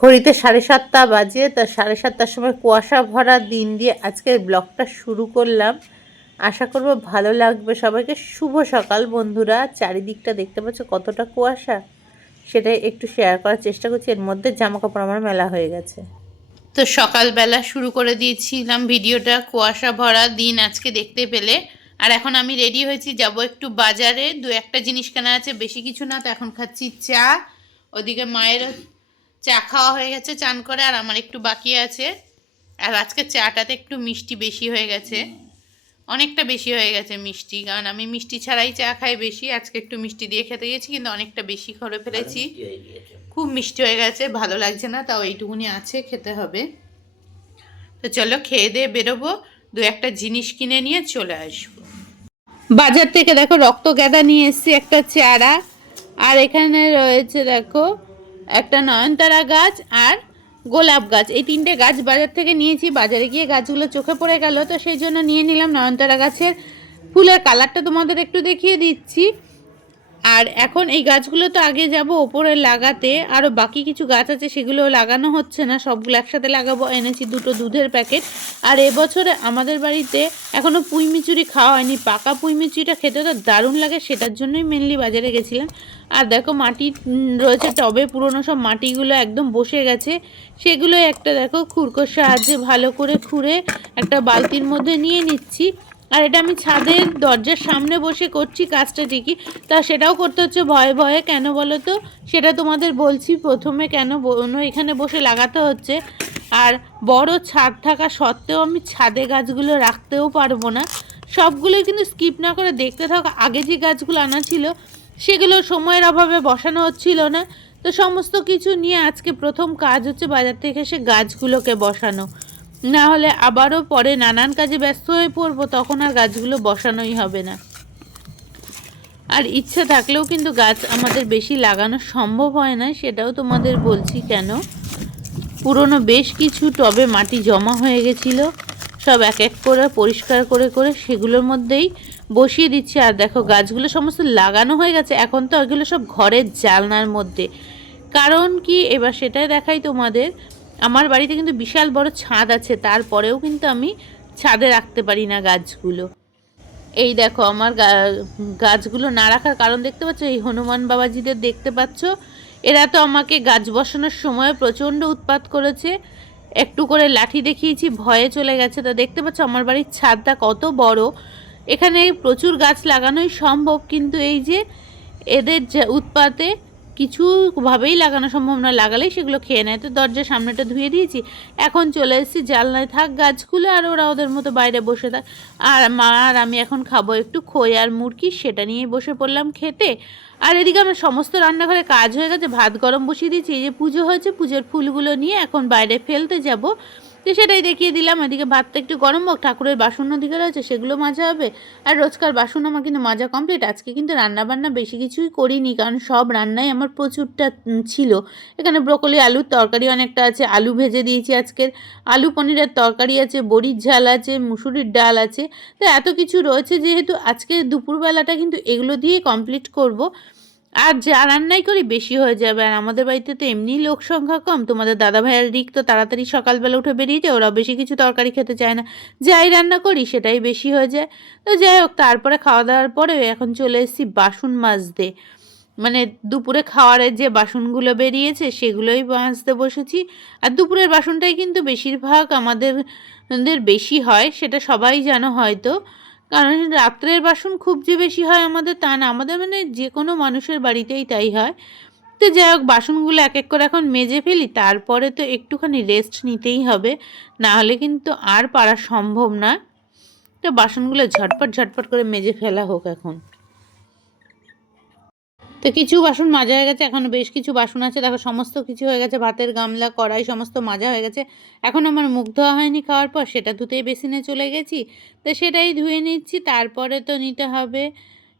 ঘড়িতে সাড়ে সাতটা বাজে, তা সাড়ে সাতটার সময় কুয়াশা ভরা দিন দিয়ে আজকের ব্লগটা শুরু করলাম। আশা করব ভালো লাগবে। সবাইকে শুভ সকাল বন্ধুরা। চারিদিকটা দেখতে পাচ্ছ কতটা কুয়াশা। সেটাই একটু শেয়ার করার চেষ্টা করছি। এর মধ্যে জামা কাপড় আমার মেলা হয়ে গেছে। তো সকালবেলা শুরু করে দিয়েছিলাম ভিডিওটা, কুয়াশা ভরা দিন আজকে দেখতে পেলে। আর এখন আমি রেডি হয়েছি, যাব একটু বাজারে। দু একটা জিনিস কেনা আছে, বেশি কিছু না, তো এখন খাচ্ছি চা। ওদিকে মায়ের চা খাওয়া হয়ে গেছে চান করে আর আমার একটু বাকি আছে। আর আজকে চাটাতে একটু মিষ্টি বেশি হয়ে গেছে। অনেকটা বেশি হয়ে গেছে মিষ্টি কারণ আমি মিষ্টি ছাড়াই চা খাই বেশি। আজকে একটু মিষ্টি দিয়ে খেতে গেছি কিন্তু অনেকটা বেশি করে ফেলেছি। খুব মিষ্টি হয়ে গেছে ভালো লাগছে না তাও এইটুকুনি আছে খেতে হবে। তো চলো খেয়ে দিয়ে বেরোবো দু একটা জিনিস কিনে নিয়ে চলে আসব। বাজার থেকে দেখো রক্ত গাঁদা নিয়ে এসেছি একটা চারা আর এখানে রয়েছে দেখো একটা নয়নতারা গাছ আর গোলাপ গাছ। এই তিনটে গাছ বাজার থেকে নিয়েছি। বাজারে গিয়ে গাছগুলো চোখে পড়ে গেল। তো সেই জন্য নিয়ে নিলাম নয়নতারা গাছের ফুলের কালারটা তোমাদের একটু দেখিয়ে দিচ্ছি। আর এখন এই গাছগুলো তো আগে যাব ওপরে লাগাতে আরও বাকি কিছু গাছ আছে সেগুলো লাগানো হচ্ছে না, সবগুলো একসাথে লাগাবো, এনেছি দুটো দুধের প্যাকেট। আর এবছরে আমাদের বাড়িতে এখনও পুঁই মিচুরি খাওয়া হয়নি, পাকা পুঁই মিচুরিটা খেতে তো দারুণ লাগে, সেটার জন্যই মেনলি বাজারে গেছিলাম। আর দেখো মাটি রয়েছে টবে, পুরনো সব মাটিগুলো একদম বসে গেছে সেগুলো একটা দেখো খুরকোর সাহায্যে ভালো করে খুঁড়ে একটা বালতির মধ্যে নিয়ে নিচ্ছি। আর এটা আমি ছাদের দরজার সামনে বসে করছি কাজটা ঠিকই তা সেটাও করতে হচ্ছে ভয়ে ভয়ে। কেন বলো তো সেটা তোমাদের বলছি প্রথমে কেন এখানে বসে লাগাতে হচ্ছে। আর বড় ছাদ থাকা সত্ত্বেও আমি ছাদে গাছগুলো রাখতেও পারব না। সবগুলোই কিন্তু স্কিপ না করে দেখতে থাকো, আগে যে গাছগুলো আনা ছিল, সেগুলো সময়ের অভাবে বসানো হচ্ছিল না। তো সমস্ত কিছু নিয়ে আজকে প্রথম কাজ হচ্ছে বাজার থেকে এসে গাছগুলোকে বসানো। না হলে আবারও পরে নানান কাজে ব্যস্ত হয়ে পড়ব, তখন আর গাছগুলো বসানোই হবে না। আর ইচ্ছে থাকলেও কিন্তু গাছ আমাদের বেশি লাগানো সম্ভব হয় না, সেটাও তোমাদের বলছি কেন? পুরনো বেশ কিছু টবে মাটি জমা হয়ে গেছিল, সব এক এক করে পরিষ্কার করে করে সেগুলোর মধ্যেই বসিয়ে দিচ্ছি। আর দেখো, গাছগুলো সমস্ত লাগানো হয়ে গেছে, এখন তো ওইগুলো সব ঘরের জালনার মধ্যে। কারণ কি? এবার সেটাই দেখাই তোমাদের। আমার বাড়িতে কিন্তু বিশাল বড় ছাদ আছে, তারপরেও কিন্তু আমি ছাদে রাখতে পারি না গাছগুলো। এই দেখো, আমার গাছগুলো না রাখার কারণ দেখতে পাচ্ছ? এই হনুমান বাবাজিদের দেখতে পাচ্ছ? এরা তো আমাকে গাছ বসানোর সময় প্রচণ্ড উৎপাত করেছে। একটু করে লাঠি দেখিয়েছি, ভয়ে চলে গেছে। তা দেখতে পাচ্ছ, আমার বাড়ির ছাদটা কত বড়। এখানে প্রচুর গাছ লাগানোই সম্ভব, কিন্তু এই যে এদের উৎপাতে কিছুভাবেই লাগানো সম্ভব নয় লাগালেই সেগুলো খেয়ে নেয়। তো দরজার সামনেটা ধুয়ে দিয়েছি, এখন চলে এসেছি, জানলায় থাক, গাছগুলো আর ওরা ওদের মতো বাইরে বসে থাক। আর মা, আর আমি এখন খাব একটু খই আর মুরগি, সেটা নিয়েই বসে পড়লাম খেতে। আর এদিকে আমার সমস্ত রান্নাঘরে কাজ হয়ে গেছে, ভাত গরম বসিয়ে দিয়েছি, এই যে পুজো হয়েছে, পুজোর ফুলগুলো নিয়ে এখন বাইরে ফেলতে যাব। তো সেটাই দেখিয়ে দিলাম। এদিকে ভাতটা একটু গরম হোক, ঠাকুরের বাসন ওদিকে রয়েছে সেগুলো মাজা হবে। আর রোজকার বাসন আমার কিন্তু মাজা কমপ্লিট আজকে কিন্তু রান্না বান্না বেশি কিছুই করিনি, কারণ সব রান্নাই আমার প্রচুরটা ছিল। এখানে ব্রকলি, আলুর তরকারি অনেকটা আছে, আলু ভেজে দিয়েছি আজকের। আলু পনিরের তরকারি আছে, বড়ির ঝাল আছে, মুসুরির ডাল আছে। তো এত কিছু রয়েছে, যেহেতু আজকে দুপুরবেলাটা কিন্তু এগুলো দিয়েই কমপ্লিট করব। আর যা রান্নাই করি বেশি হয়ে যাবে। আর আমাদের বাড়িতে তো এমনিই লোক সংখ্যা কম। তোমাদের দাদা ভাইয়ের রিক তো তাড়াতাড়ি সকালবেলা উঠে বেরিয়ে যায় ওরা বেশি কিছু তরকারি খেতে চায় না। যাই রান্না করি সেটাই বেশি হয়ে যায়। তো যাই হোক, তারপরে খাওয়া দাওয়ার পরে এখন চলে এসেছি বাসন মাজতে। মানে দুপুরে খাওয়ারের যে বাসনগুলো বেরিয়েছে সেগুলোই মাজতে বসেছি। আর দুপুরের বাসনটাই কিন্তু বেশিরভাগ আমাদের বেশি হয়, সেটা সবাই জানো হয়তো। কারণ রাত্রের বাসন খুব যে বেশি হয় আমাদের তা না। আমাদের মানে যে কোনো মানুষের বাড়িতেই তাই হয়। তো যাই হোক, বাসনগুলো এক এক করে এখন মেজে ফেলি, তারপরে তো একটুখানি রেস্ট নিতেই হবে। না হলে কিন্তু আর পারা সম্ভব না। তো বাসনগুলো ঝটপট ঝটপট করে মেজে ফেলা হোক এখন। তো কিছু বাসন মাজা হয়ে গেছে এখনও বেশ কিছু বাসন আছে। দেখো, সমস্ত কিছু হয়ে গেছে, ভাতের গামলা, কড়াই, সমস্ত মাজা হয়ে গেছে। এখন আমার মুখ ধোয়া হয়নি খাওয়ার পর, সেটা ধুতেই বেসিনে চলে গেছি। তো সেটাই ধুয়ে নিচ্ছি, তারপরে তো নিতে হবে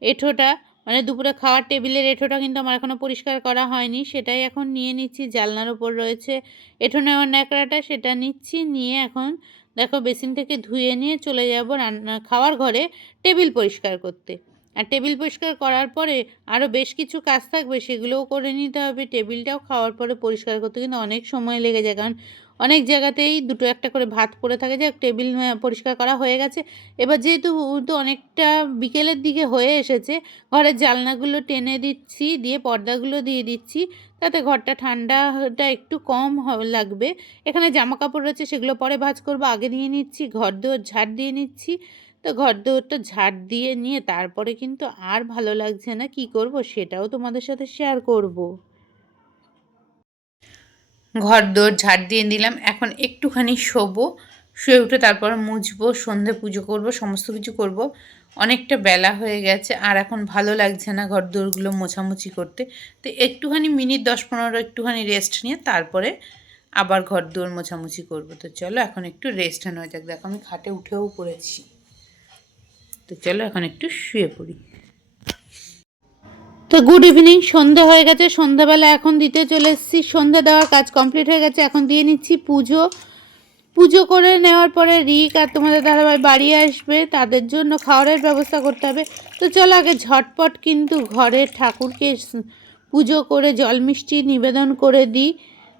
এঁঠোটা। মানে দুপুরে খাওয়ার টেবিলের এঁঠোটা কিন্তু আমার এখনও পরিষ্কার করা হয়নি। সেটাই এখন নিয়ে নিচ্ছি জালনার ওপর রয়েছে এঁঠো নেওয়ার ন্যাকড়াটা, সেটা নিচ্ছি, নিয়ে এখন দেখো বেসিন থেকে ধুয়ে নিয়ে চলে যাব রান্না, খাওয়ার ঘরে টেবিল পরিষ্কার করতে। আর টেবিল পরিষ্কার করার পরে আরও বেশ কিছু কাজ থাকবে, সেগুলোও করে নিতে হবে। টেবিলটাও খাওয়ার পরে পরিষ্কার করতে কিন্তু অনেক সময় লেগে যায়, কারণ অনেক জায়গাতেই দুটো একটা করে ভাত পড়ে থাকে। যে টেবিল পরিষ্কার করা হয়ে গেছে। এবার যেহেতু তো অনেকটা বিকেলের দিকে হয়ে এসেছে, ঘরের জানলাগুলো টেনে দিচ্ছি, দিয়ে পর্দাগুলো দিয়ে দিচ্ছি। তাতে ঘরটা ঠান্ডাটা একটু কম লাগবে। এখানে জামা কাপড় রয়েছে, সেগুলো পরে ভাঁজ করব। আগে দিয়ে নিচ্ছি, ঘর দুয়ার ঝাড় দিয়ে নিচ্ছি। তো ঘর দুয়ারটা ঝাড় দিয়ে নিয়ে তারপরে কিন্তু আর ভালো লাগছে না, কি করব সেটাও তোমাদের সাথে শেয়ার করব। ঘর দোর ঝাড় দিয়ে দিলাম এখন একটুখানি শোবো, শুয়ে উঠে তারপর মুছবো, সন্ধে পুজো করব, সমস্ত কিছু করব। অনেকটা বেলা হয়ে গেছে, আর এখন ভালো লাগছে না ঘর দোরগুলো মোছামুছি করতে। তো একটুখানি মিনিট দশ পনেরো একটুখানি রেস্ট নিয়ে তারপরে আবার ঘর দোর মোছামুছি করব। তো চলো এখন একটু রেস্ট নেওয়া যাক। দেখো আমি খাটে উঠেও পড়েছি। তো চলো এখন একটু শুয়ে পড়ি। তো গুড ইভিনিং, সন্ধ্যা হয়ে গেছে, সন্ধ্যাবেলা এখন দিতে চলে এসেছি। সন্ধ্যা দেওয়ার কাজ কমপ্লিট হয়ে গেছে, এখন দিয়ে নিচ্ছি পুজো। পুজো করে নেওয়ার পরে রিক আর তোমাদের দাদাভাই বাড়ি আসবে, তাদের জন্য খাওয়ারের ব্যবস্থা করতে হবে। তো চলো আগে ঝটপট কিন্তু ঘরের ঠাকুরকে পুজো করে জল মিষ্টি নিবেদন করে দিই।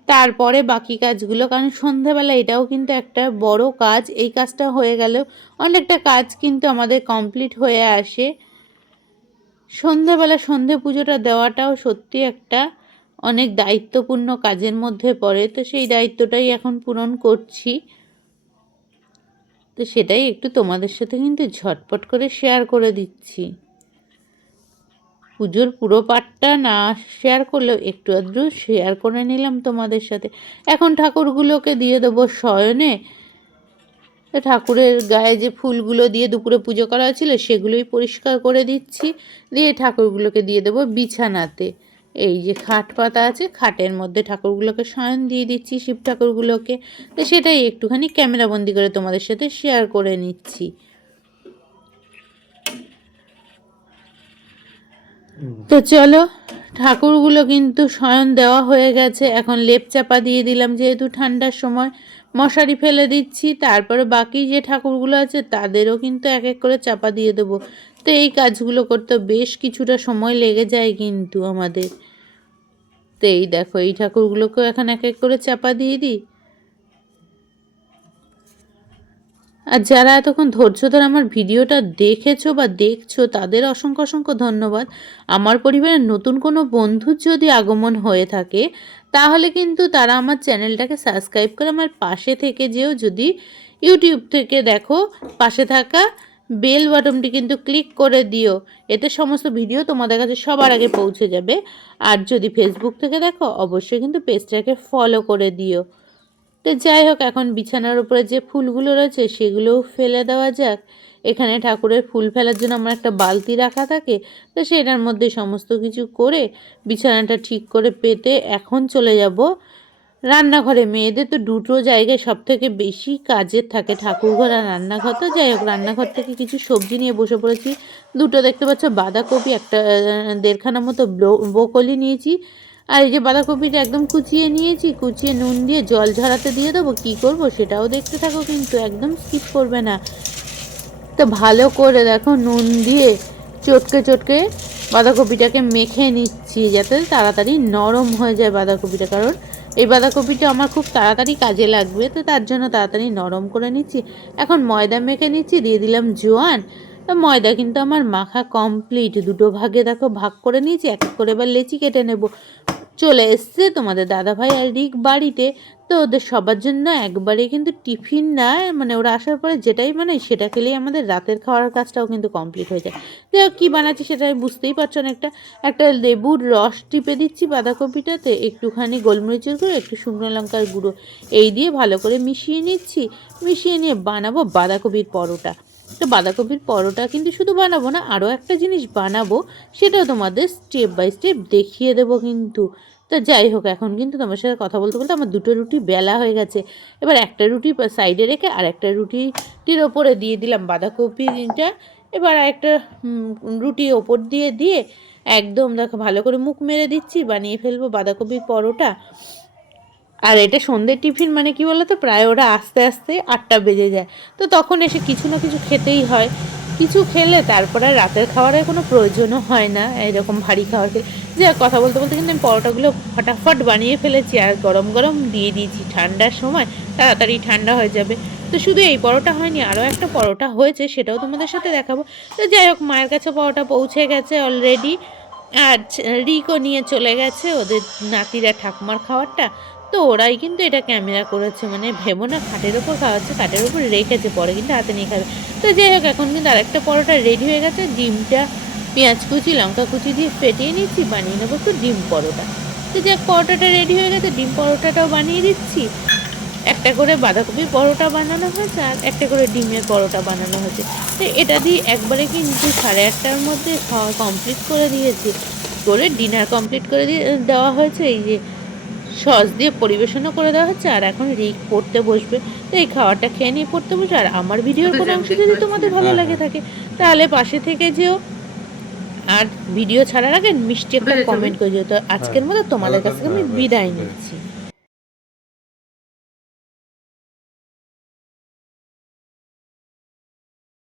তারপরে বাকি কাজগুলো, কারণ সন্ধ্যাবেলা এটাও কিন্তু একটা বড় কাজ। এই কাজটা হয়ে গেলেও অনেকটা কাজ কিন্তু আমাদের কমপ্লিট হয়ে আসে। সন্ধ্যাবেলা সন্ধে পুজোটা দেওয়াটাও সত্যি একটা অনেক দায়িত্বপূর্ণ কাজের মধ্যে পড়ে। তো সেই দায়িত্বটাই এখন পূরণ করছি। তো সেটাই একটু তোমাদের সাথে কিন্তু ঝটপট করে শেয়ার করে দিচ্ছি। পুজোর পুরো পাঠটা না শেয়ার করলেও একটু আধটু শেয়ার করে নিলাম তোমাদের সাথে। এখন ঠাকুরগুলোকে দিয়ে দেবো শয়নে। ঠাকুরের গায়ে যে ফুলগুলো দিয়ে দুপুরে পুজো করা হয়েছিল সেগুলোই পরিষ্কার করে দিচ্ছি। দিয়ে ঠাকুরগুলোকে দিয়ে দেবো বিছানাতে। এই যে খাট পাতা আছে, খাটের মধ্যে ঠাকুরগুলোকে শয়ন দিয়ে দিচ্ছি, শিব ঠাকুরগুলোকে। তো সেটাই একটুখানি ক্যামেরাবন্দি করে তোমাদের সাথে শেয়ার করে নিচ্ছি। তো চলো, ঠাকুরগুলো কিন্তু শয়ন দেওয়া হয়ে গেছে। এখন লেপ চাপা দিয়ে দিলাম, যেহেতু ঠান্ডার সময় মশারি ফেলে দিচ্ছি, তারপরে বাকি যে ঠাকুরগুলো আছে, তাদেরও কিন্তু এক এক করে চাপা দিয়ে দেবো। তো এই কাজগুলো করতে বেশ কিছুটা সময় লেগে যায় কিন্তু আমাদের। তো এই দেখো, এই ঠাকুরগুলোকেও এখন এক এক করে চাপা দিয়ে দিই। আর যারা এতক্ষণ ধৈর্য ধরে আমার ভিডিওটা দেখেছ বা দেখছ, তাদের অসংখ্য অসংখ্য ধন্যবাদ। আমার পরিবারের নতুন কোনো বন্ধুর যদি আগমন হয়ে থাকে, তাহলে কিন্তু তারা আমার চ্যানেলটাকে সাবস্ক্রাইব করে আমার পাশে থেকে যেও। যদি ইউটিউব থেকে দেখো, পাশে থাকা বেল বাটনটি কিন্তু ক্লিক করে দিও। এতে সমস্ত ভিডিও তোমাদের কাছে সবার আগে পৌঁছে যাবে। আর যদি ফেসবুক থেকে দেখো, অবশ্যই কিন্তু পেজটাকে ফলো করে দিও। তো যাই হোক, এখন বিছানার উপরে যে ফুলগুলো রয়েছে সেগুলোও ফেলে দেওয়া যাক। এখানে ঠাকুরের ফুল ফেলার জন্য আমার একটা বালতি রাখা থাকে, তো সেটার মধ্যে সমস্ত কিছু করে বিছানাটা ঠিক করে পেতে এখন চলে যাব। রান্নাঘরে মেয়েদের তো দুটো জায়গায় সব থেকে বেশি কাজের থাকে, ঠাকুরঘর আর রান্নাঘর। তো যাই হোক, রান্নাঘর থেকে কিছু সবজি নিয়ে বসে পড়েছি। দুটো দেখতে পাচ্ছ বাঁধাকপি, একটা দেড়খানা মতো ব্রোকলি নিয়েছি। আর এই যে বাঁধাকপিটা একদম কুচিয়ে নিয়েছি, কুচিয়ে নুন দিয়ে জল ঝরাতে দিয়ে দেবো। কী করব সেটাও দেখতে থাকো কিন্তু একদম স্কিপ করবে না। তো ভালো করে দেখো নুন দিয়ে চটকে চটকে বাঁধাকপিটাকে মেখে নিচ্ছি যাতে তাড়াতাড়ি নরম হয়ে যায় বাঁধাকপিটা। কারণ এই বাঁধাকপিটা আমার খুব তাড়াতাড়ি কাজে লাগবে, তো তার জন্য তাড়াতাড়ি নরম করে নিচ্ছি। এখন ময়দা মেখে নিচ্ছি, দিয়ে দিলাম জোয়ান। তো ময়দা কিন্তু আমার মাখা কমপ্লিট দুটো ভাগে দেখো ভাগ করে নিয়েছি, এক এক করে এবার লেচি কেটে নেব। চলে এসছে তোমাদের দাদাভাই আর রিক বাড়িতে। তো ওদের সবার জন্য একবারে কিন্তু টিফিন না মানে ওরা আসার পরে যেটাই মানে সেটা খেলেই আমাদের রাতের খাওয়ার কাজটাও কিন্তু কমপ্লিট হয়ে যায়। যাই কী বানাচ্ছি সেটা আমি বুঝতেই পারছ না একটা একটা লেবুর রস টিপে দিচ্ছি বাঁধাকপিটাতে, একটুখানি গোলমরিচের গুঁড়ো, একটু শুকনো লঙ্কার গুঁড়ো, এই দিয়ে ভালো করে মিশিয়ে নিচ্ছি। মিশিয়ে নিয়ে বানাবো বাঁধাকপির পরোটা। তো বাঁধাকপির পরোটা কিন্তু শুধু বানাবো না, আরও একটা জিনিস বানাবো, সেটাও তোমাদের স্টেপ বাই স্টেপ দেখিয়ে দেবো কিন্তু। তো যাই হোক, এখন কিন্তু তোমার সাথে কথা বলতে বলতে আমার দুটো রুটি বেলা হয়ে গেছে। এবার একটা রুটি সাইডে রেখে আর একটা রুটিটির ওপরে দিয়ে দিলাম বাঁধাকপিটা এবার একটা রুটি ওপর দিয়ে দিয়ে একদম দেখো ভালো করে মুখ মেরে দিচ্ছি, বানিয়ে ফেলব বাঁধাকপির পরোটা। আর এটা সন্ধ্যের টিফিন মানে কি বলতো? প্রায় ওরা আস্তে আস্তে আটটা বেজে যায়। তো তখন এসে কিছু না কিছু খেতেই হয়। কিছু খেলে তারপরে রাতের খাবারের কোনো প্রয়োজনও হয় না, এরকম ভারী খাবার খেলে। যে কথা বলতে বলতে কিন্তু আমি পরোটাগুলো ফটাফট বানিয়ে ফেলেছি আর গরম গরম দিয়ে দিয়েছি। ঠান্ডার সময় তাড়াতাড়ি ঠান্ডা হয়ে যাবে। তো শুধু এই পরোটা হয়নি, আরও একটা পরোটা হয়েছে, সেটাও তোমাদের সাথে দেখাবো। তো যাই হোক, মায়ের কাছে পরোটা পৌঁছে গেছে অলরেডি আর রিকও নিয়ে চলে গেছে, ওদের নাতিরা ঠাকুমার খাবারটা। তো ওরাই কিন্তু এটা ক্যামেরা করেছে মানে ভেবো না খাটের ওপর খাওয়াচ্ছে, খাটের ওপর রেখেছে, পরে কিন্তু হাতে নিয়ে খাবে। তো যাই হোক, এখন কিন্তু আরেকটা পরোটা রেডি হয়ে গেছে, ডিমটা পেঁয়াজ কুচি, লঙ্কা কুচি দিয়ে ফেটিয়ে নিচ্ছি, বানিয়ে নেব একটু ডিম পরোটা। তো যাক পরোটাটা রেডি হয়ে গেছে, ডিম পরোটাটাও বানিয়ে দিচ্ছি। একটা করে বাঁধাকপি পরোটা বানানো হয়েছে, আর একটা করে ডিমের পরোটা বানানো হয়েছে। তো এটা দিয়ে একবারে কিন্তু সাড়ে আটটার মধ্যে খাওয়া কমপ্লিট করে দিয়েছি। করে ডিনার কমপ্লিট করে দিয়ে দেওয়া হয়েছে, এই যে সস দিয়ে পরিবেশনও করে দেওয়া হচ্ছে আর এখন রিক পড়তে বসবে। তো এই খাওয়াটা খেয়ে নিয়ে পড়তে বসবে আর আমার ভিডিওর কোনো অংশ যদি তোমাদের ভালো লাগে থাকে তাহলে পাশে থেকে যেও। আর ভিডিও ছাড়ার আগে মিষ্টি একটা কমেন্ট করে যেও তো আজকের মতো তোমাদের কাছ থেকে আমি বিদায় নিচ্ছি।